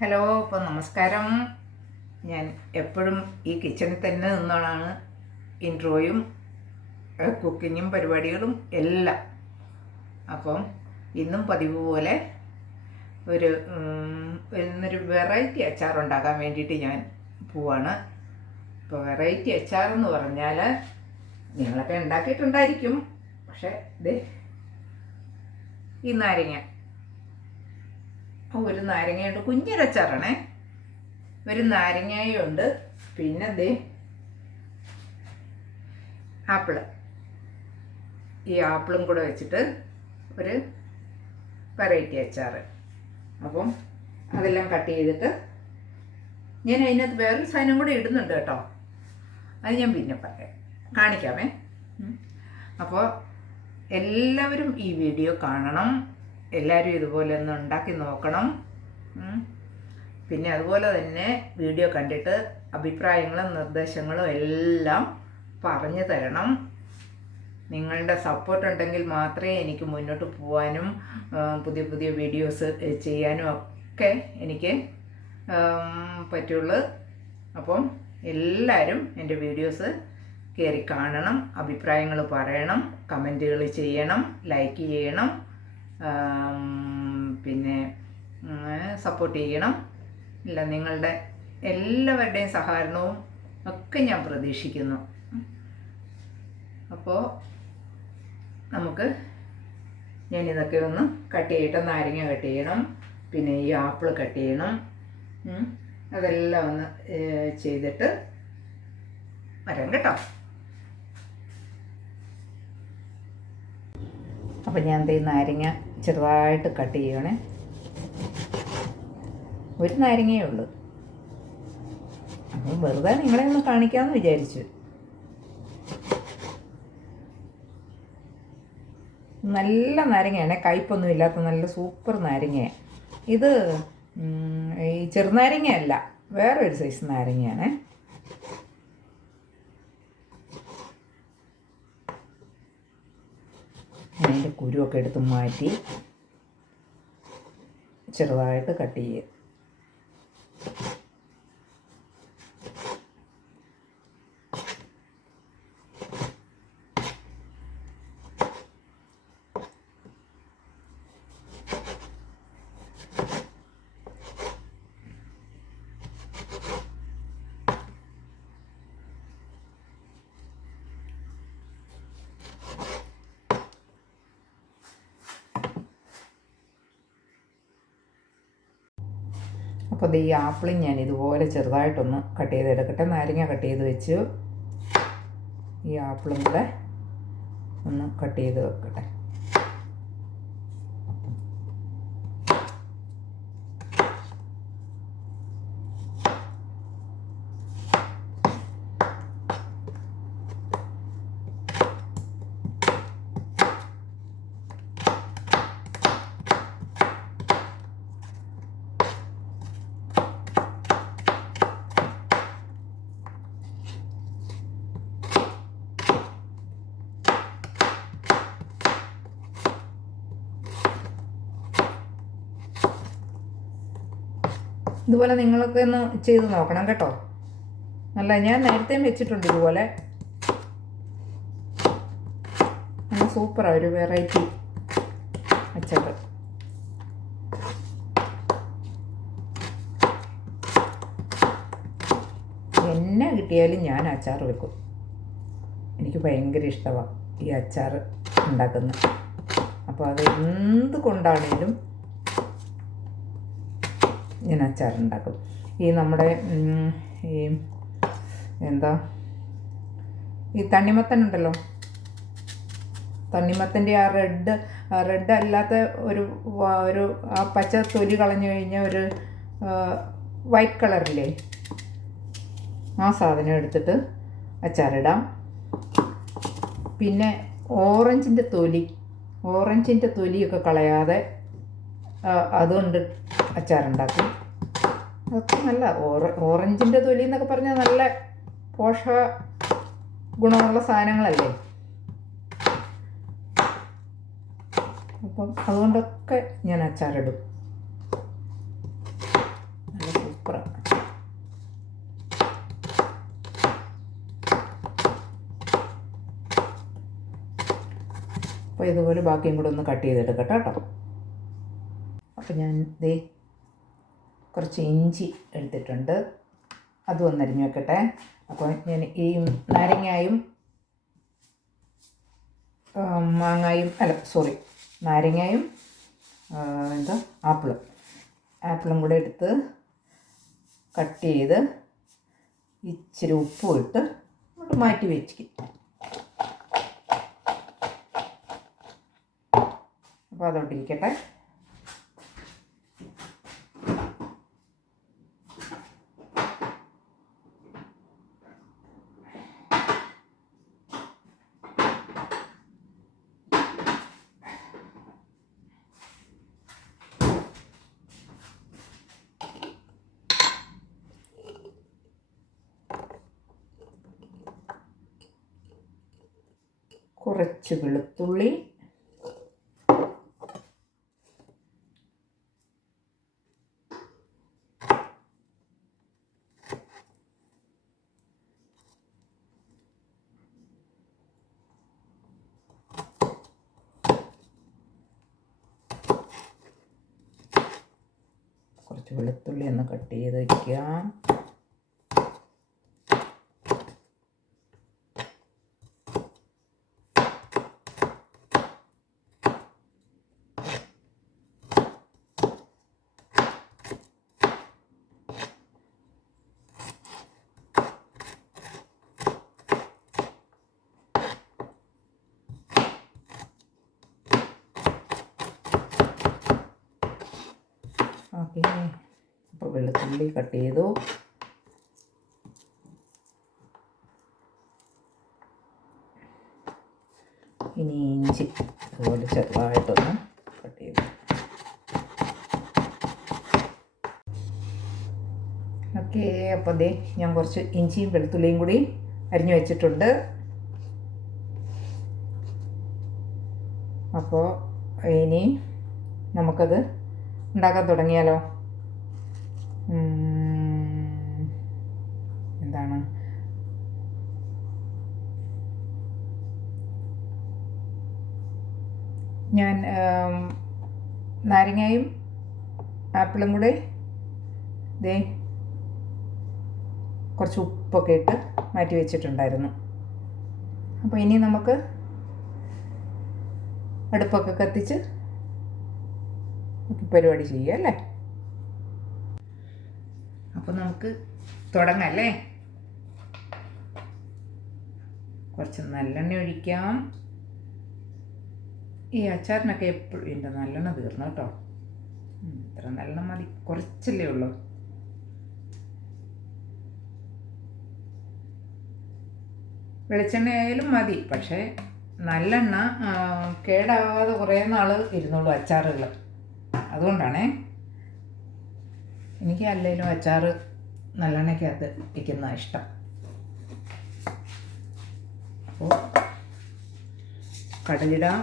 Hello അപ്പോൾ നമസ്കാരം. ഞാൻ എപ്പോഴും ഈ കിച്ചണിൽ തന്നെ നിന്നോളാണ് ഇൻട്രോയും കുക്കിങ്ങും പരിപാടികളും എല്ലാം. അപ്പം ഇന്നും പതിവ് പോലെ ഒരു ഇന്നൊരു വെറൈറ്റി അച്ചാർ ഉണ്ടാക്കാൻ വേണ്ടിയിട്ട് ഞാൻ പോവാണ്. ഇപ്പോൾ വെറൈറ്റി അച്ചാർ എന്ന് പറഞ്ഞാൽ നിങ്ങളൊക്കെ ഉണ്ടാക്കിയിട്ടുണ്ടായിരിക്കും. പക്ഷേ ഇത് ഈ നാരങ്ങ. ഒരു നാരങ്ങയുണ്ട്. കുഞ്ഞൊരച്ചാറാണേ. ഒരു നാരങ്ങയും ഉണ്ട് പിന്നെ ദേ ആപ്പിൾ. ഈ ആപ്പിളും കൂടെ വെച്ചിട്ട് ഒരു വെറൈറ്റി അച്ചാറ്. അപ്പം അതെല്ലാം കട്ട് ചെയ്തിട്ട് ഞാൻ അതിനകത്ത് വേറൊരു സാധനം കൂടെ ഇടുന്നുണ്ട് കേട്ടോ. അത് ഞാൻ പിന്നെ പറയാം. കാണിക്കാമേ. അപ്പോൾ എല്ലാവരും ഈ വീഡിയോ കാണണം. എല്ലാവരും ഇതുപോലെ ഒന്ന് ഉണ്ടാക്കി നോക്കണം. പിന്നെ അതുപോലെ തന്നെ വീഡിയോ കണ്ടിട്ട് അഭിപ്രായങ്ങളും നിർദ്ദേശങ്ങളും എല്ലാം പറഞ്ഞു തരണം. നിങ്ങളുടെ സപ്പോർട്ട് ഉണ്ടെങ്കിൽ മാത്രമേ എനിക്ക് മുന്നോട്ട് പോകാനും പുതിയ പുതിയ വീഡിയോസ് ചെയ്യാനും ഒക്കെ എനിക്ക് പറ്റുള്ളൂ. അപ്പം എല്ലാവരും എന്റെ വീഡിയോസ് കയറി കാണണം അഭിപ്രായങ്ങൾ പറയണം കമന്റുകൾ ചെയ്യണം ലൈക്ക് ചെയ്യണം. പിന്നെ സപ്പോർട്ട് ചെയ്യണം. ഇല്ല നിങ്ങളുടെ എല്ലാവരുടെയും സഹകരണവും ഒക്കെ ഞാൻ പ്രതീക്ഷിക്കുന്നു. അപ്പോൾ നമുക്ക് ഞാൻ ഇതൊക്കെ ഒന്ന് കട്ട് ചെയ്തിട്ട് നാരങ്ങ കട്ട് ചെയ്യണം പിന്നെ ഈ ആപ്പിൾ കട്ട് ചെയ്യണം. അതെല്ലാം ഒന്ന് ചെയ്തിട്ട് വരാം കേട്ടോ. അപ്പം ഞാൻ ദേ നാരങ്ങ ചെറുതായിട്ട് കട്ട് ചെയ്യണേ ഒരു നാരങ്ങയേ ഉള്ളൂ. അപ്പം വെറുതെ നിങ്ങളെ ഒന്ന് കാണിക്കാമെന്ന് വിചാരിച്ചു. നല്ല നാരങ്ങയാണ്. കയ്പൊന്നും ഇല്ലാത്ത നല്ല സൂപ്പർ നാരങ്ങയാണ്. ഇത് ഈ ചെറുനാരങ്ങയല്ല വേറൊരു സൈസ് നാരങ്ങയാണ്. അതിന്റെ കുരുവൊക്കെ എടുത്ത് മാറ്റി ചെറുതായിട്ട് കട്ട് ചെയ്യുക അപ്പോൾ ഈ ആപ്പിളും ഞാൻ ഇതുപോലെ ചെറുതായിട്ടൊന്ന് കട്ട് ചെയ്തെടുക്കട്ടെ നാരങ്ങ കട്ട് ചെയ്ത് വെച്ചു. ഈ ആപ്പിളും കൂടെ ഒന്ന് കട്ട് ചെയ്ത് വെക്കട്ടെ. ഇതുപോലെ നിങ്ങളൊക്കെ ഒന്ന് ചെയ്ത് നോക്കണം കേട്ടോ. നല്ല ഞാൻ നേരത്തെയും വെച്ചിട്ടുണ്ട് ഇതുപോലെ. നല്ല സൂപ്പറാണ് ഒരു വെറൈറ്റി അച്ചാർ എന്നെ കിട്ടിയാലും ഞാൻ അച്ചാർ വെക്കും. എനിക്ക് ഭയങ്കര ഇഷ്ടമാണ് ഈ അച്ചാർ ഉണ്ടാക്കുന്നത്. അപ്പോൾ അത് എന്ത് കൊണ്ടാണേലും ഞാൻ അച്ചാറുണ്ടാക്കും. ഈ നമ്മുടെ ഈ എന്താ ഈ തണ്ണിമത്തൻ ഉണ്ടല്ലോ? തണ്ണിമത്തന്റെ ആ റെഡ് റെഡ് അല്ലാത്ത ഒരു ഒരു ആ പച്ച തൊലി കളഞ്ഞു കഴിഞ്ഞാൽ ഒരു വൈറ്റ് കളറില്ലേ? ആ സാധനം എടുത്തിട്ട് അച്ചാറിടാം. പിന്നെ ഓറഞ്ചിന്റെ തൊലി ഓറഞ്ചിന്റെ തൊലിയൊക്കെ കളയാതെ അതുകൊണ്ട് അച്ചാറുണ്ടാക്കി. അതൊക്കെ നല്ല ഓറ ഓറഞ്ചിന്റെ തൊലി എന്നൊക്കെ പറഞ്ഞാൽ നല്ല പോഷക ഗുണമുള്ള സാധനങ്ങളല്ലേ? അപ്പം അതുകൊണ്ടൊക്കെ ഞാൻ അച്ചാറിടും. നല്ല അപ്പോൾ ഇതുപോലെ ബാക്കിയും കൂടെ ഒന്ന് കട്ട് ചെയ്തെടുക്കട്ടോ കേട്ടോ. അപ്പം ഞാൻ ദേ കുറച്ച് ഇഞ്ചി എടുത്തിട്ടുണ്ട്. അതും ഒന്നരിഞ്ഞ് വെക്കട്ടെ. അപ്പോൾ ഞാൻ ഈ നാരങ്ങായും മാങ്ങായും അല്ല സോറി നാരങ്ങയും എന്താ ആപ്പിളും. ആപ്പിളും കൂടെ എടുത്ത് കട്ട് ചെയ്ത് ഇച്ചിരി ഉപ്പും ഇട്ട് അങ്ങോട്ട് മാറ്റി വെച്ചിക്കും അപ്പോൾ അതോട്ട് കുറച്ച് വെളുത്തുള്ളി. കുറച്ച് വെളുത്തുള്ളി ഒന്ന് കട്ട് ചെയ്ത് വയ്ക്കാം ഓക്കെ അപ്പോൾ വെളുത്തുള്ളി കട്ട് ചെയ്തു. ഇനി ഇഞ്ചി അതുപോലെ ചെറുതായിട്ടൊന്ന് കട്ട് ചെയ്തു. ഓക്കെ അപ്പോൾ ദേ ഞാൻ കുറച്ച് ഇഞ്ചിയും വെളുത്തുള്ളിയും കൂടി അരിഞ്ഞു വെച്ചിട്ടുണ്ട്. അപ്പോൾ ഇനി നമുക്കത് ഉണ്ടാക്കാൻ തുടങ്ങിയാലോ? എന്താണ്? ഞാൻ നാരങ്ങയും ആപ്പിളും കൂടെ ദേ കുറച്ച് ഉപ്പൊക്കെ ഇട്ട് മാറ്റി വെച്ചിട്ടുണ്ടായിരുന്നു. അപ്പോൾ ഇനി നമുക്ക് അടുപ്പൊക്കെ കത്തിച്ച് പരിപാടി ചെയ്യാം അല്ലേ? അപ്പോൾ നമുക്ക് തുടങ്ങാം അല്ലേ? കുറച്ച് നല്ലെണ്ണ ഒഴിക്കാം. ഈ അച്ചാറിനൊക്കെ എപ്പോഴും എന്റെ നല്ലെണ്ണ തീർന്നു കേട്ടോ. ഇത്ര നല്ലെണ്ണ മതി. കുറച്ചല്ലേ ഉള്ളൂ. വെളിച്ചെണ്ണ ആയാലും മതി പക്ഷേ നല്ലെണ്ണ കേടാവാതെ കുറേ നാൾ ഇരുന്നുള്ളൂ അച്ചാറുകൾ അതുകൊണ്ടാണേ. എനിക്ക് അല്ലെങ്കിലും അച്ചാർ നല്ലെണ്ണയ്ക്കകത്ത് വയ്ക്കുന്ന ഇഷ്ടം. അപ്പോൾ കടലിടാം.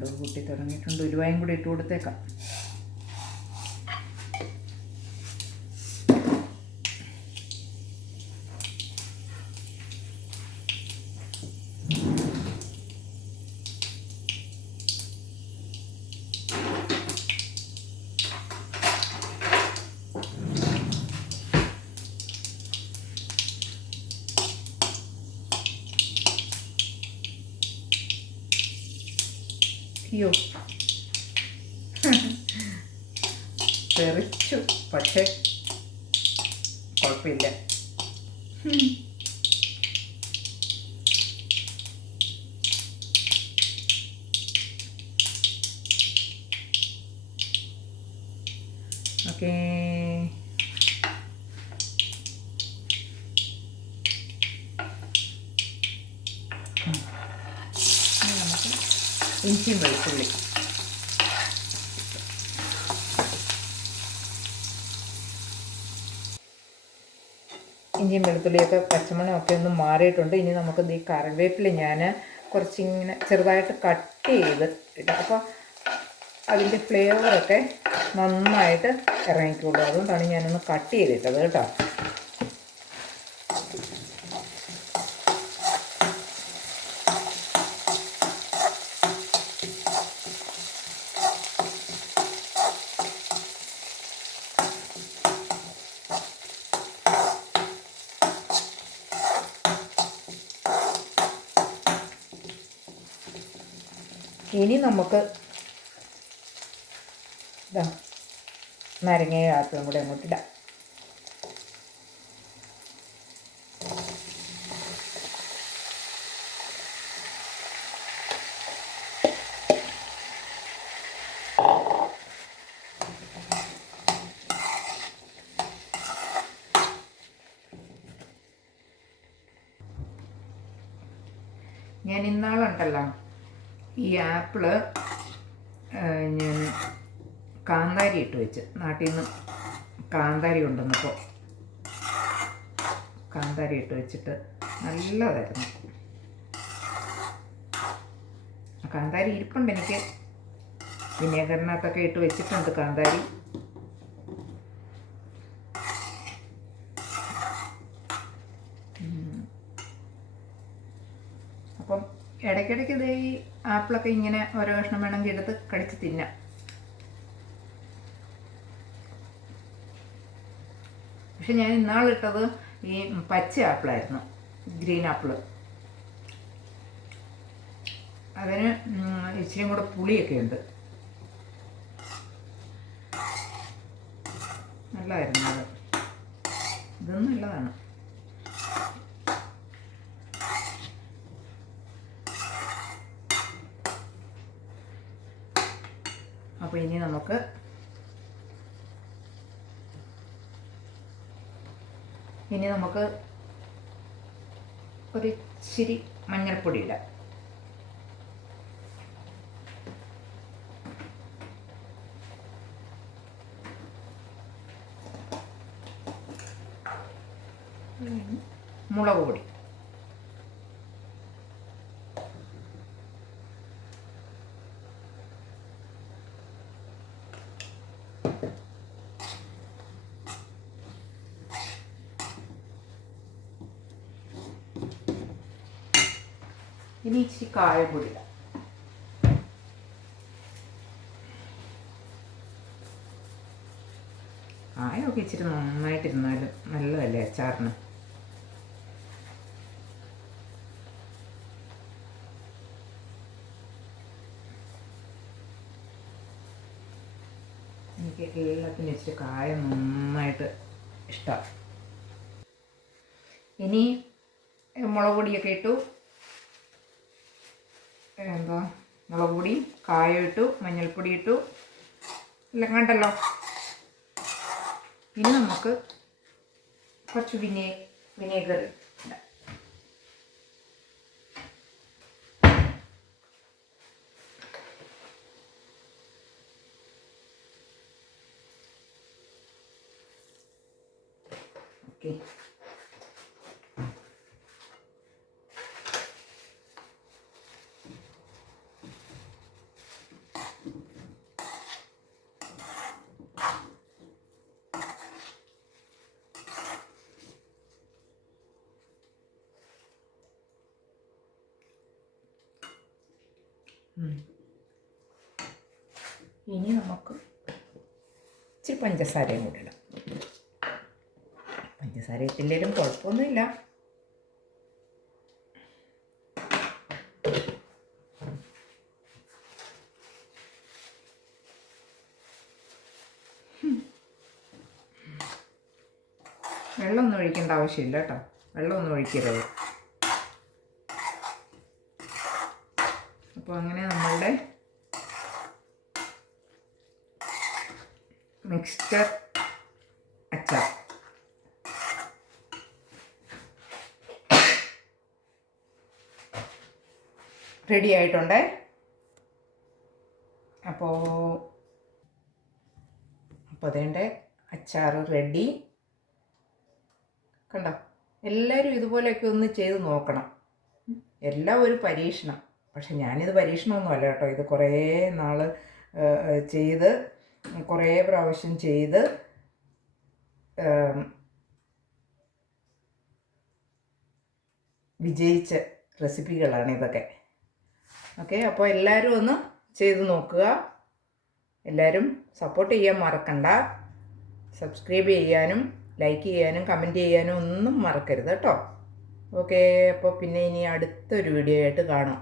കടുക് കൂട്ടി തുടങ്ങിയിട്ടുണ്ട്. ഉലുവായും കൂടി ഇട്ട് കൊടുത്തേക്കാം. അയ്യോ. തെറിച്ചു. പക്ഷേ കുഴപ്പമില്ല. ഓക്കേ. ഇനി നമുക്ക് ഇഞ്ചിയും വെളുത്തുള്ളി. ഇഞ്ചിയും വെളുത്തുള്ളിയൊക്കെ പച്ചമണമൊക്കെ ഒന്ന് മാറിയിട്ടുണ്ട്. ഇനി നമുക്ക് ഈ കറിവേപ്പില ഞാൻ കുറച്ചിങ്ങനെ ചെറുതായിട്ട് കട്ട് ചെയ്ത് ഇടാം. അപ്പോൾ അതിന്റെ ഫ്ലേവറൊക്കെ നന്നായിട്ട് ഇറങ്ങിക്കുള്ളൂ അതുകൊണ്ടാണ് ഞാനൊന്ന് കട്ട് ചെയ്തിട്ടത് കേട്ടോ ഇനി നമുക്ക് ഇതാ നാരങ്ങയും ആപ്പിളും കൂടെ അങ്ങോട്ട് ഇടാം ഞാൻ ഇന്നാളുണ്ടല്ലോ ഈ ആപ്പിൾ ഏഹ്, ഞാൻ കാന്താരി ഇട്ട് വെച്ച് നാട്ടിൽ നിന്ന് കാന്താരി ഉണ്ടെന്നപ്പോൾ കാന്താരി ഇട്ട് വെച്ചിട്ട് നല്ലതായിരുന്നു. കാന്താരി ഇരിപ്പുണ്ട് എനിക്ക്. വിനേഗറിനകത്തൊക്കെ ഇട്ട് വെച്ചിട്ടുണ്ട് കാന്താരി. അപ്പം ഇടയ്ക്കിടയ്ക്ക് ഇത് ഈ ആപ്പിളൊക്കെ ഇങ്ങനെ ഓരോ കഷ്ണം വേണമെങ്കിൽ എടുത്ത് കടിച്ച് തിന്നാം. പക്ഷെ ഞാൻ ഇന്നാളിട്ടത് ഈ പച്ച ആപ്പിളായിരുന്നു. Green apple. അതിന് ഇച്ചിരി കൂടെ പുളിയൊക്കെ ഉണ്ട്. നല്ലതായിരുന്നു അത്. ഇതും നല്ലതാണ്. അപ്പോൾ ഇനി നമുക്ക് ഇനി നമുക്ക് ഒരു ഇച്ചിരി മഞ്ഞൾപ്പൊടി ഇടാം മുളക് പൊടി. ഇനി ഇച്ചിരി കായപ്പൊടി ഇടാം കായൊക്കെ ഇച്ചിരി നന്നായിട്ടിരുന്നാലും നല്ലതല്ലേ അച്ചാറിന്? എനിക്ക് എല്ലാത്തിനും ഇച്ചിരി കായം നന്നായിട്ട് ഇഷ്ടമാണ് ഇനി മുളക് പൊടിയൊക്കെ ഇട്ടു. എന്താ മുളക് പൊടി കായ ഇട്ടു മഞ്ഞൾപ്പൊടി ഇട്ടു. എല്ലാം കണ്ടല്ലോ. ഇനി നമുക്ക് കുറച്ച് വിനേ വിനേഗർ ഓക്കെ. ഇനി നമുക്ക് ഇച്ചിരി പഞ്ചസാരയും കൂടി ഇടാം. പഞ്ചസാര ഇട്ടില്ലേലും കുഴപ്പമൊന്നുമില്ല. വെള്ളമൊന്നും ഒഴിക്കേണ്ട ആവശ്യമില്ല കേട്ടോ. വെള്ളമൊന്നും ഒഴിക്കരുത്. അപ്പോൾ അങ്ങനെ മിക്സ്ചർ അച്ചാർ. റെഡി ആയിട്ടുണ്ട്. അപ്പോൾ അപ്പോൾ അതേണ്ട അച്ചാർ റെഡി. കണ്ടോ? എല്ലാവരും ഇതുപോലെയൊക്കെ ഒന്ന് ചെയ്ത് നോക്കണം. എല്ലാം ഒരു പരീക്ഷണം. പക്ഷെ ഞാനിത് പരീക്ഷണമൊന്നുമല്ല കേട്ടോ. ഇത് കുറേ നാൾ ചെയ്ത് കുറേ പ്രാവശ്യം ചെയ്ത് വിജയിച്ച റെസിപ്പികളാണ് ഇതൊക്കെ. ഓക്കെ അപ്പോൾ എല്ലാവരും ഒന്ന് ചെയ്ത് നോക്കുക. എല്ലാവരും സപ്പോർട്ട് ചെയ്യാൻ മറക്കണ്ട. സബ്സ്ക്രൈബ് ചെയ്യാനും ലൈക്ക് ചെയ്യാനും കമന്റ് ചെയ്യാനും ഒന്നും മറക്കരുത് കേട്ടോ. ഓക്കെ അപ്പോൾ പിന്നെ ഇനി അടുത്തൊരു വീഡിയോ ആയിട്ട് കാണാം.